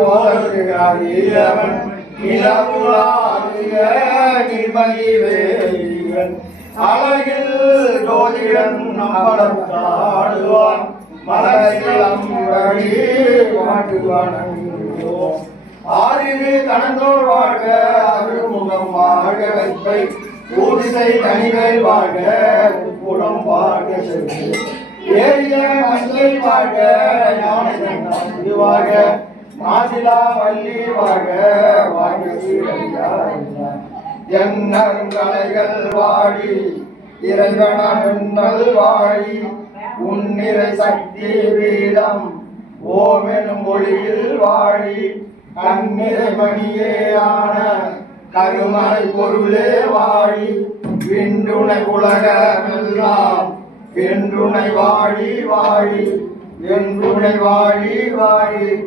உலகுறாரியவன் நிலவுலாரிய நிர்மலி valiant அழகில் ஜோதிடன் நம்பலம் காடுவான். மலசிலம் வழி மாட்டுவானோம் ஆறிலே தனந்தோர் வாழ்க அருள்முகம் வாழ்க வைப்பை ஊதிசை கனிகள் வாழ்க உட்புறம் வாழ்க சென்று ஏறிய மஞ்சள் வாழ்க ஞான திருவாக மாசிலா வள்ளி வாழ வாழ்க வாடி இறைவனல் வாழி உன்னிறை சக்தி வீடம் ஓமெனும் மொழியில் வாழி கண்ணிறை மணியே ஆன கருமறை பொருளே வாழி விண்டுணை உலகமெல்லாம் வென்றுணை வாழி வாழி வென்றுணை வாழி வாழி.